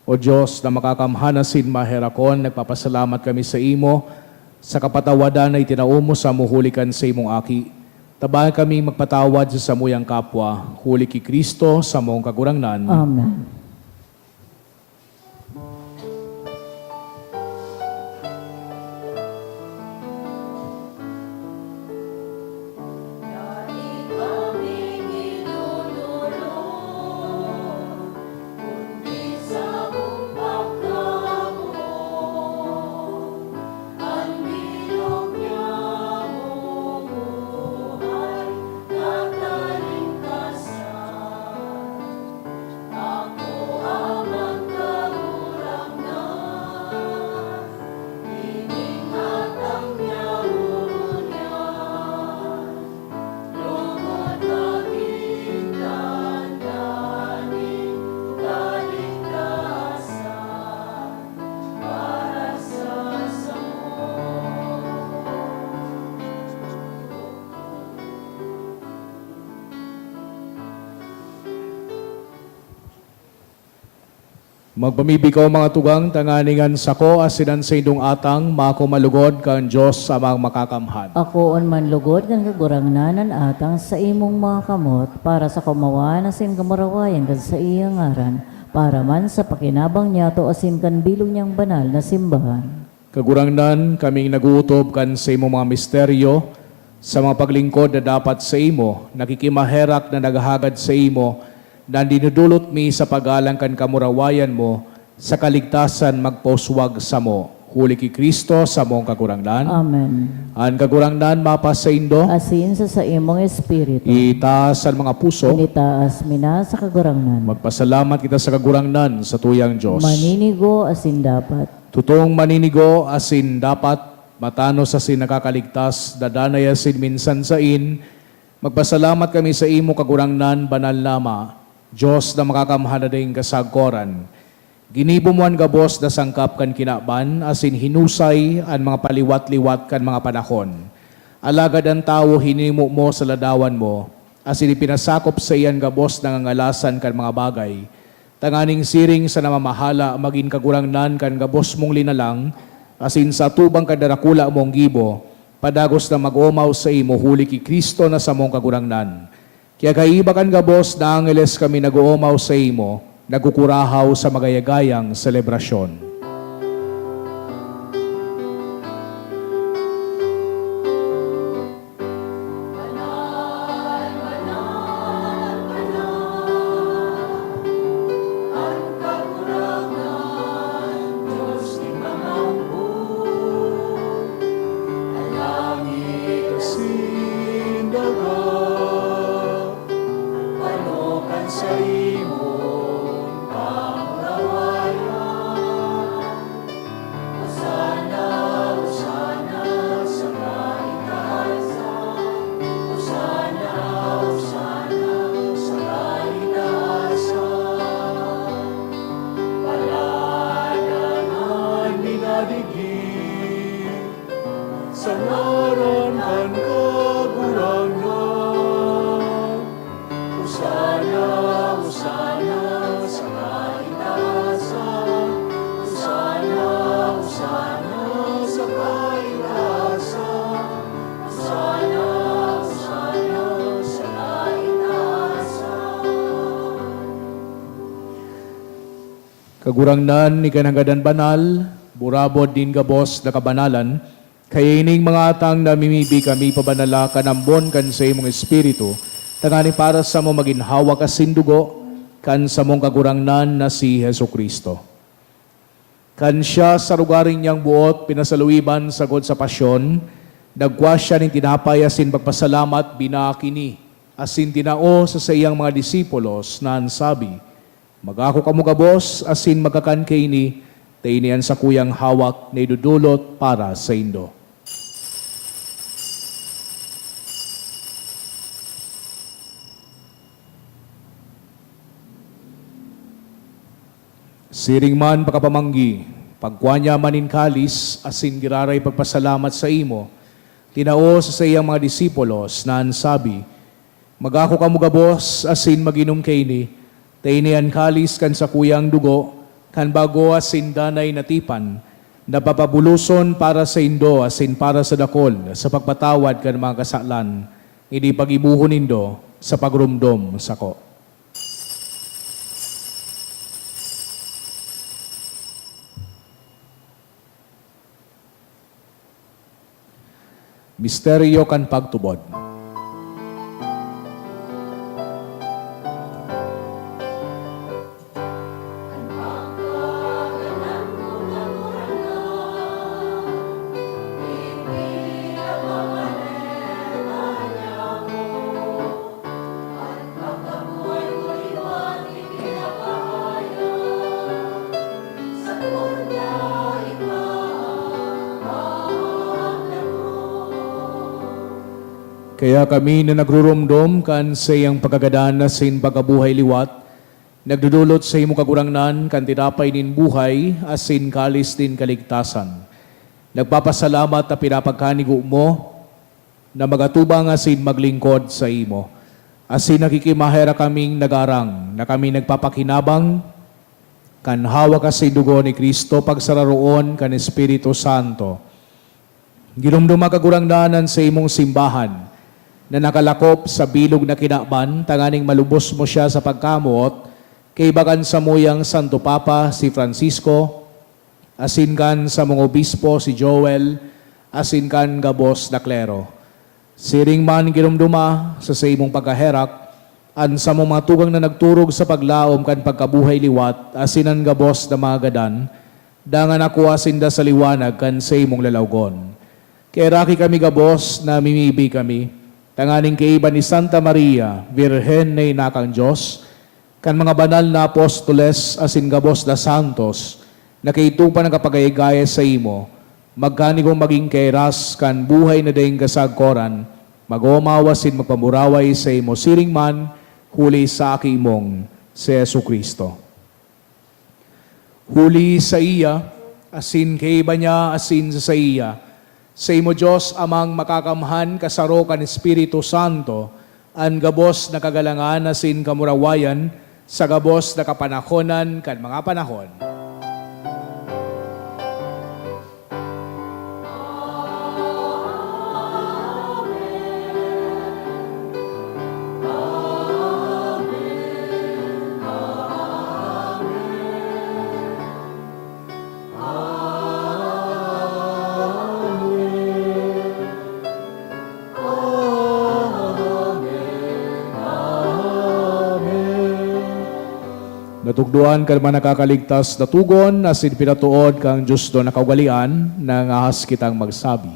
O O Diyos na makakamhanasin maherakon, nagpapasalamat kami sa imo, sa kapatawadan na itinaumo sa muhulikan sa imong aki. Tabahan kami magpatawad sa samuyang kapwa, huli ki Kristo sa mong kagurangnan. Amen. Magpamibikaw mga tugang, tanganingan sako, asinan sa indong atang, mako malugod kang Diyos sa mga makakamhan. Ako on man lugod ng kagurangnanan atang sa imong mga kamot para sa kumawa na sin kamurawayan kad sa iyang ngaran para man sa pakinabang niya to asin kan bilog niyang banal na simbahan. Kagurangnan, kaming naguutob kan sa imong mga misteryo, sa mga paglingkod na dapat sa imo, nakikimaherak na naghahagad sa imo, na dinudulot mi sa pagalang kan kamurawayan mo, sa kaligtasan magposwag sa mo. Huli ki Kristo sa mong kagurangnan. Amen. An kagurangnan mapas sa indo, Asin sa imong espiritu. itaas ang mga puso, Initaas mina sa kagurangnan. magpasalamat kita sa kagurangnan sa tuyang Diyos. Maninigo asin dapat. Tutong maninigo asin dapat, matanos asin nakakaligtas, dadanay asin minsan sain, magpasalamat kami sa imo kagurangnan, banal nama, Diyos na makakamhanading kasagkoran. Ginibo mo ang gabos na sangkap kan kinaban, asin hinusay ang mga paliwat-liwat kan mga panahon. Alagad ang tao hinimo mo sa ladawan mo, asin ipinasakop sa iyan gabos na ngangalasan kan mga bagay. Tanganing siring sa namamahala, maging kagurangnan kan gabos mong linalang, asin sa tubang kadarakula mong gibo, padagos na mag-umaw sa imo, huli ki Kristo na sa mong kagurangnan. Kaya kaibakan gabos na angeles kami nag-uumaw sa imo, nagkukurahaw sa magayagayang selebrasyon. Sa ngaran kan kagurangnan, Hosana, Hosana, sa kaitasan, Hosana, Hosana, sa kaitasan, Hosana, Hosana, sa kaitasan. Kagurangnan ni kananggadan banal, burabod din gabos na kabanalan, kaya ining mga atang namimibi kami pabanala kanambon kan sa imong espiritu, tangani para sa mo maginhawa ka sindugo, kan sa mong kagurangnan na si Heso Kristo. Kan siya sa lugaring niyang buot, pinasaluiban sagod sa pasyon, nagwa siya ng tinapay asin pagpasalamat binakini, asin tinao sa iyang mga disipulos na ansabi, magako kamo gabos asin magakan kay ni, tainian sa kuyang hawak na idudulot para sa indo. Siring man pakapamanggi, pagkuanya manin kalis, asin giraray pagpasalamat sa imo, tinao sa iyang mga disipulos na ansabi, magako kamo gabos asin maginom kay ni, tainian kalis kan sa kuyang dugo, kan bago asin danay natipan, napapabuluson para sa indo asin para sa dakol, sa pagpatawad kan mga kasalan, hindi pagibuhon nindo sa pagrumdom sako. Misteryo kan pagtubod. Kaya kami na nagrurumdom kan sa iyang pagkagadan na sin pagkabuhay liwat, nagdudulot sa imo kagurangnan kan tinapay nin buhay asin kalis din kaligtasan. Nagpapasalamat na pinapagkanigo mo na magatubang asin maglingkod sa imo. Asin nakikimahera kaming nagarang na kami nagpapakinabang kan hawak asin dugo ni Kristo pagsararoon kan Espiritu Santo. Ginumduma kagurangnanan sa imong simbahan na nakalakop sa bilog na kinaban, tanganing malubos mo siya sa pagkamot, kay bagan sa muyang Santo Papa si Francisco, asin kan sa mga obispo si Joel, asin kan gabos na klero. Siring man ginumduma sa imong pagkaherak, an sa mga tugang na nagturog sa paglaom kan pagkabuhay liwat, asin ang gabos na mga gadan, dangan ako asin da sa liwanag kan sa imong lalawgon. Kaya raki kami gabos na mimibi kami, tanganing kaiba ni Santa Maria, Virhen na inakang Diyos, kan mga banal na apostoles asin gabos na santos, na kaitupan ang kapagayagaya sa imo, magkanigong maging kairas kan buhay na daing kasagkoran, mag-umawasin magpamuraway sa imo siring man, huli sa aki mong si Yesu Kristo. Huli sa iya, asin kaiba niya, asin sa iya, sa imo Diyos amang makakamhan kasaro kan Espiritu Santo, an gabos na kagalangan asin kamurawayan, sa gabos na kapanahonan kan mga panahon. Natugduan ka naman nakakaligtas na tugon, asin pinatuod kang Diyos do nakaugalian, nang ahas kitang magsabi.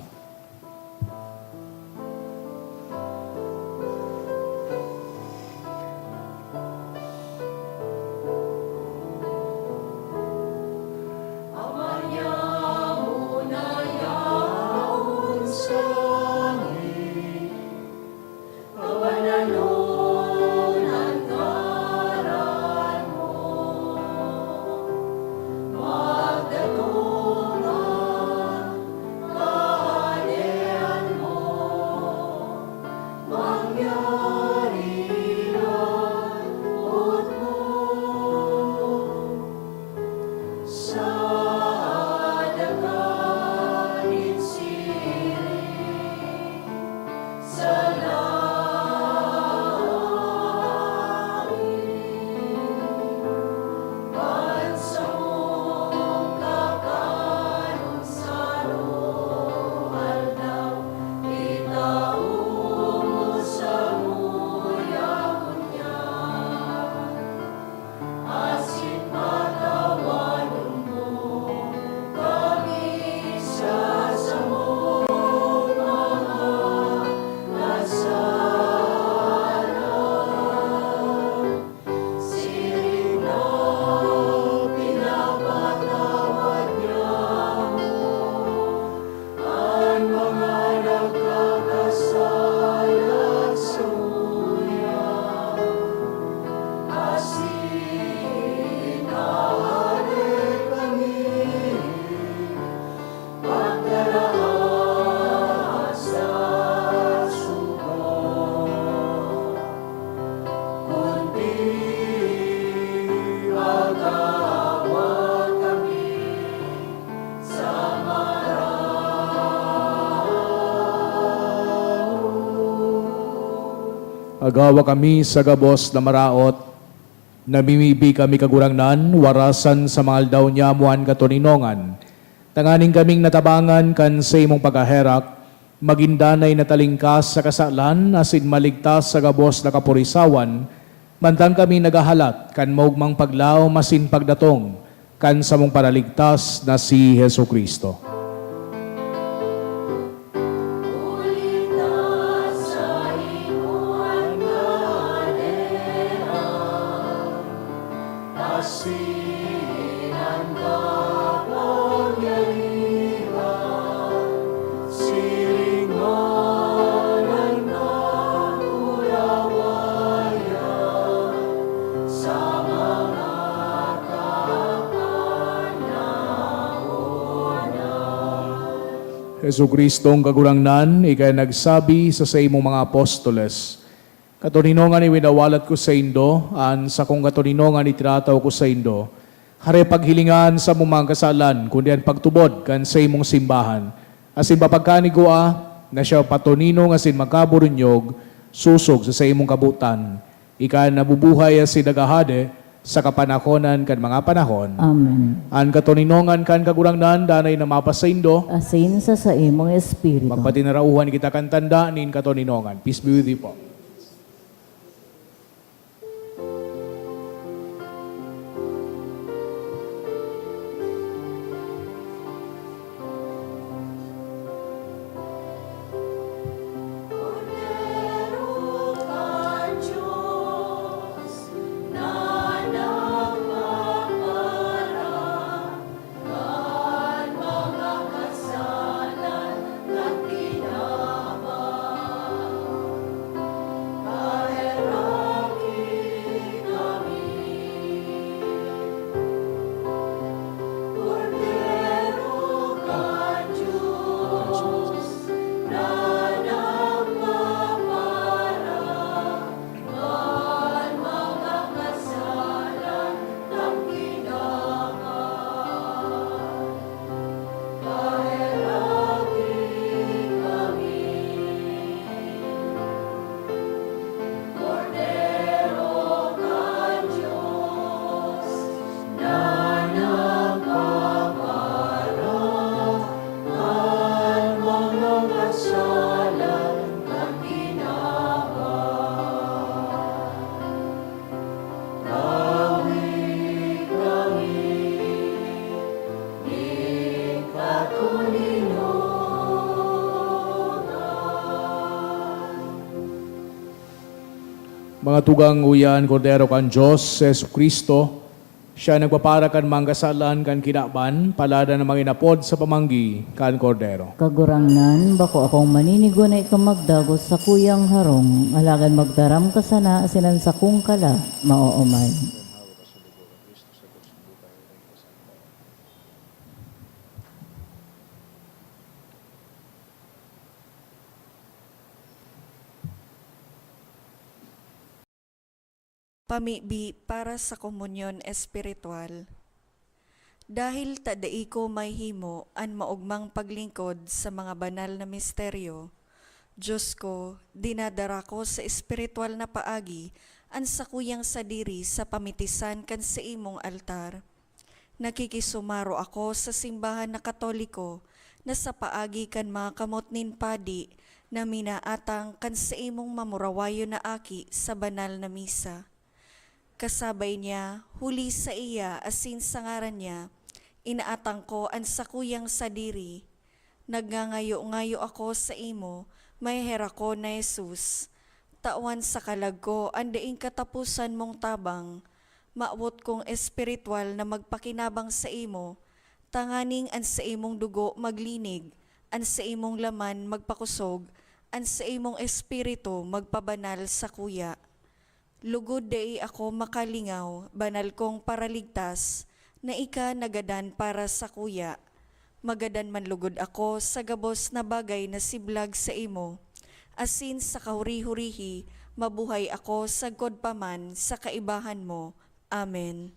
agawa kami sa gabos na maraot, namimibi kami kagurangnan, warasan sa mga aldaw niya muan katuninongan. Tanganing kaming natabangan kan sa imong pagkaherak, magindanay na talingkas sa kasalan, asin maligtas sa gabos na kapurisawan, mantang kami nagahalat, kan maugmang paglaw, masin pagdatong, kan sa mong paraligtas na si Hesu Kristo. Hesu Kristong kagurangnan, ikay nagsabi sa imong mga apostoles, katuninongan iwinawalat ko sa indo, an sa kong katuninongan itirataw ko sa indo, hare paghilingan sa mumang kasalan, kundi ang pagtubod kan sa imong simbahan, asin papagkanigua, na siya patuninong asin magkaburunyog, susog sa imong kabutan, ikay nabubuhay asin nagahade, sa kapanahonan kan mga panahon. Amen. An katuninongan kan kagurangnan, danay na mapasaindo, Asin sa imong espiritu. magpatinarauhan kita kan tanda nin katuninongan. Peace be with you po. Mga tugang uyan, Kordero kan Diyos, Yesu Kristo, siya nagpapara kan manggasalan kan kinaban, palada na manginapod sa pamanggi kan Kordero. Kagurangnan, bako akong maninigo na ikaw magdagos sa kuyang harong, alagan magdaram ka sana, asinan sa kung kala, maoomay. Pamibi para sa komunyon espiritual. Dahil tadai ko may himo an maugmang paglingkod sa mga banal na misteryo, Diyos ko, dinadara ko sa espiritual na paagi an sakuyang sadiri sa pamitisan kan sa imong altar. Nakikisumaro ako sa simbahan na Katoliko na sa paagi kan mga kamot nin padi na minaatang kan sa imong mamurawayo na aki sa banal na misa. Kasabay niya, huli sa iya asin sa ngaran niya, inaatang ko ang sakuyang sadiri. Nagngangayo-ngayo ako sa imo, may hera ko na Jesus. Tawan sa kalag ko, andaing katapusan mong tabang, maabot kong espiritual na magpakinabang sa imo, tanganing an sa imong dugo maglinig, an sa imong laman magpakusog, an sa imong espiritu magpabanal sa kuya. Lugod dai ako makalingaw, banal kong paraligtas, na ika nagadan para sa kuya. Magadan man lugod ako sa gabos na bagay na siblag sa imo. Asin sa kahuri-hurihi, mabuhay ako sa godpaman sa kaibahan mo. Amen.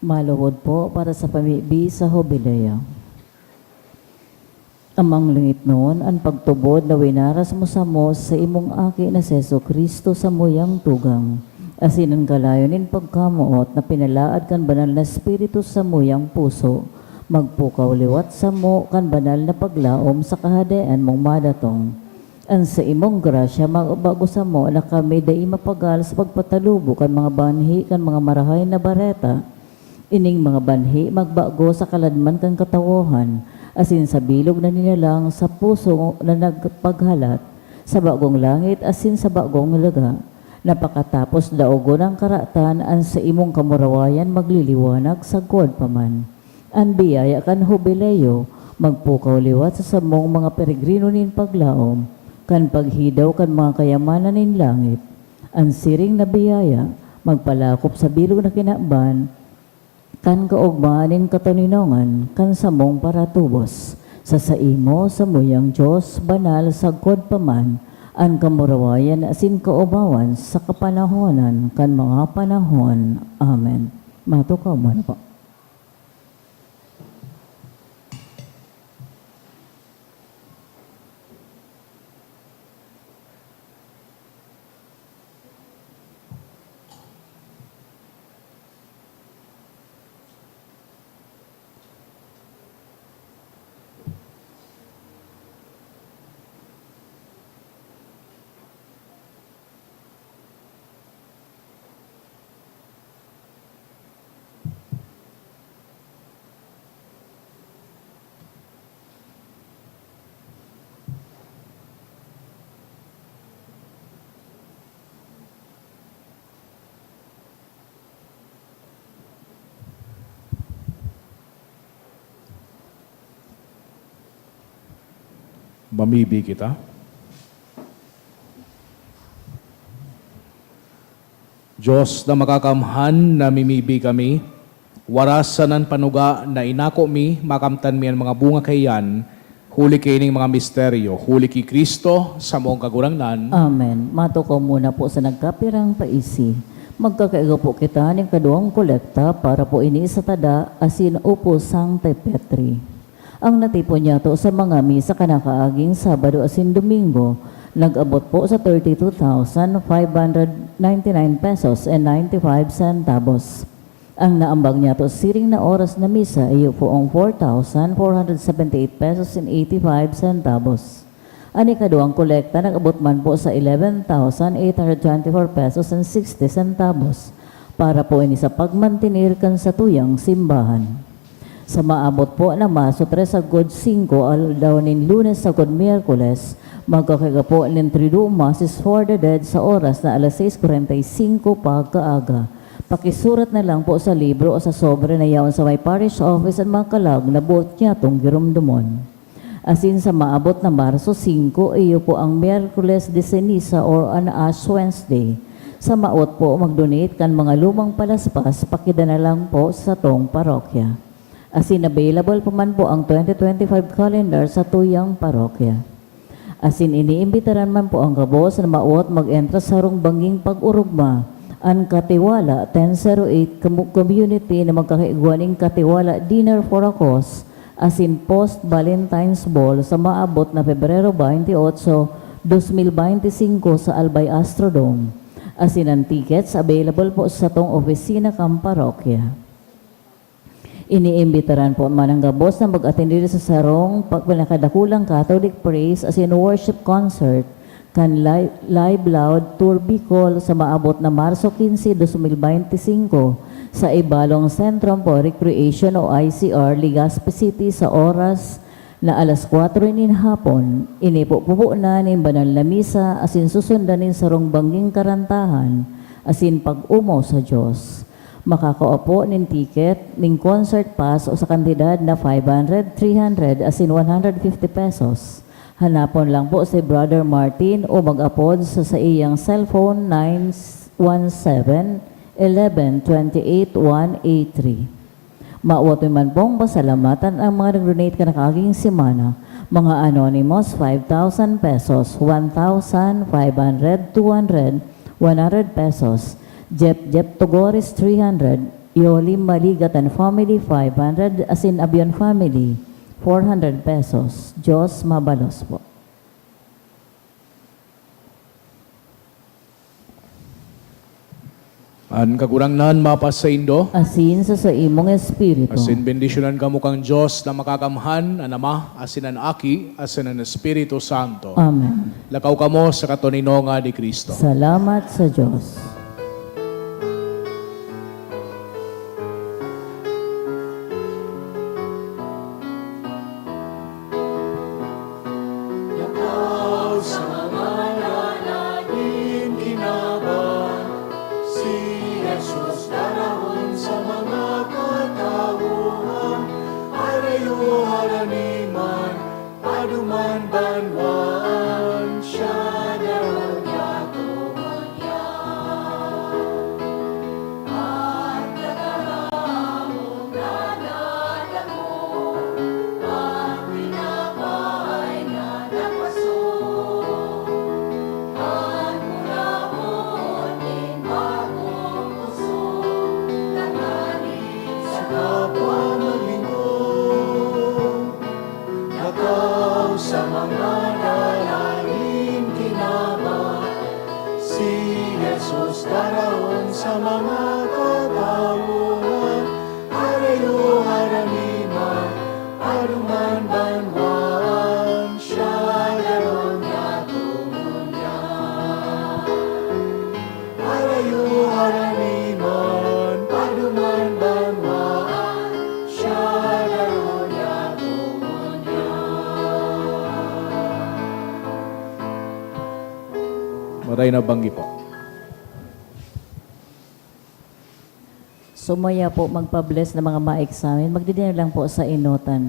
Maluhod po para sa pamibi sa Hobilea. Amang langit noon, ang pagtubod na winaras mo sa imong aki na Seso Kristo sa muyang tugang. Asin ang kalayonin pagkamuot na pinalaad kan banal na Espiritu sa muyang puso. Magpukaw liwat sa mo kan banal na paglaom sa kahadaan mong madatong. Ang sa imong grasya magbago sa mo na kami dai mapagal sa pagpatalubo kan mga banhi kan mga marahay na bareta. Ining mga banhi magbago sa kaladman kang katawohan, asin sa bilog na nilalang sa puso na nagpaghalat, sa bagong langit asin sa bagong laga. Napakatapos daogo ng karatan an sa imong kamurawayan magliliwanag sa god paman. An biyaya kan Hobileo, magpukaw liwat sa samong mga peregrino nin paglaom, kan paghidaw kan mga kayamanan nin langit. An siring na biyaya, magpalakop sa bilog na kinaban, kan kaugmanin kataninongan, kan samong paratubos, sa saimo sa muyang Diyos, banal sa god paman, ang kamurawayan asin kaubawan sa kapanahonan, kan mga panahon. Amen. Matukaw mo na po. Mamibi kita. Diyos na makakamhan na mimibi kami, warasanan panuga na inako mi, makamtan mi ang mga bunga kayan, huli kining mga misteryo, huli ki Kristo sa mong kagurangnan. Amen. Matukaw muna po sa nagkapirang paisi. Magkakaiga po kita ng kaduang kolekta para po ini sa tada asin upo Sanctae Petri. Ang natipon niya to sa mga misa kanakaaging Sabado asin Domingo, nag-abot po sa 32,599 pesos and 95 centavos. Ang naambag niya to siring na oras na misa ay po ang 4,478 pesos and 85 centavos. Ang ikaduang kolekta nag-abot man po sa 11,824 pesos and 60 centavos para po ini sa pagmantinir kan sa tuyang simbahan. Sa maabot po na Maso 3 sa God 5 aldaw nin Lunes sa God Miyerkules, magkakaga po nin Triduum Masses for the Dead sa oras na alas 6:45 pagkaaga. Pakisurat na lang po sa libro o sa sobre na yaon sa may parish office at mga kalag na buot niya itong girumdumon. Asin sa maabot na Marso 5, iyo po ang Miyerkules de Ceniza or an Ash Wednesday. Sa maot po mag-donate kan mga lumang palaspas, pakidana lang po sa tong parokya. Asin available pa man po ang 2025 calendar sa tuyang parokya. Asin iniimbitaran man po ang kabos na maot mag-entra sa rungbanging pag-urugma ang Katiwala 1008 community na magkakaigwaning Katiwala Dinner for a Cause asin post Valentine's Ball sa maabot na Pebrero 28, 2025 sa Albay Astrodome. Asin ang tickets available po sa tong opisina kang parokya. Iniimbitaran po man ang gabos na mag-attend sa sarong pagpinakadakulang Catholic Praise as in worship concert kan live loud tour Bicol sa maabot na Marso 15, 2025 sa Ibalong Sentrum for Recreation o ICR, Legazpi City sa oras na alas 4 nin hapon. Inipupupo na nin banal na misa asin susundanin sarong bangging karantahan asin pag-umo sa Diyos. Makakaupo nin ticket, ning concert pass o sa kantidad na 500, 300, asin 150 pesos. Hanapon lang po si Brother Martin o mag-apod sa iyang cellphone 917-11-28-183. Mauwato man pong pasalamatan ang mga nag-donate ka na kaging simana. Mga anonymous, 5,000 pesos, 1,500, 200, 100 pesos. Jep Togores 300, Yolim Maligat and Family 500, Asin Abion Family 400 pesos. Diyos mabalos po. An kagurangnan mapas sa Indo, Asin sa imong espiritu. asin bendisyonan kamo kang Diyos na makakamhan, an Ama, asin an Aki, asin an Espiritu Santo. Amen. Lakaw kamo sa katuninonga ni Kristo. Salamat sa Diyos. Maray na banggi po. Sumaya po magpa-bless na mga ma-examine. Magdidinner lang po sa inutan.